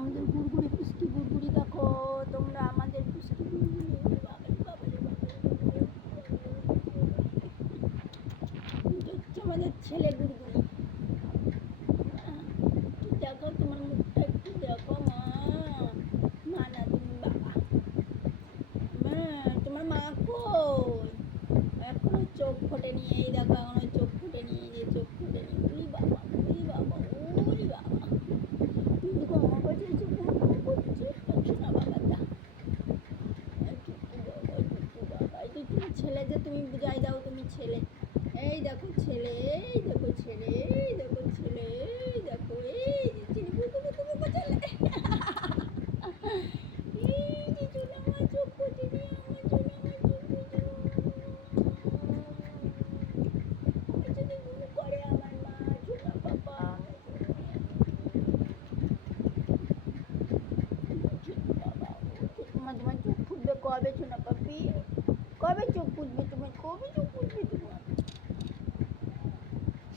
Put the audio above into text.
আমাদের গুড়গুড়ি পুষ্টি গুড়গুড়ি দেখো তোমরা আমাদের পুষ্টি গুড়গুড়ি। আমাদের ছেলে গুড়গুড়ি। একটু দেখো তোমার মুখটা একটু দেখো মা। মা না তুমি বাবা। মা তোমার মা কই? এখনো চোখ ফোটেনি। এই দেখো এখনো চোখ ফোটেনি। যে চোখ ফোটেনি। উলি বাবা উলি বাবা উলি বাবা। তুমি দেখো আমার কাছে এসে করছে না বাবাটা। তুমি ছেলে যে তুমি বুঝাই দাও তুমি ছেলে। এই দেখো ছেলে এই দেখো ছেলে এই দেখো ছেলে এই দেখো এই যে চিনি বুকু বুকু বুকু ছেলে। এই যে চলে আমার চোখ ফোটেনি আমার চলে আমার চোখ ফোটেনি। আমার যদি গুলো করে আমার মা ছোনা বাবা। তোমার চোখ ফুটবে কবে ছোনা পাপি? কবে চোখ ফুটবে তোমার? কবে চোখ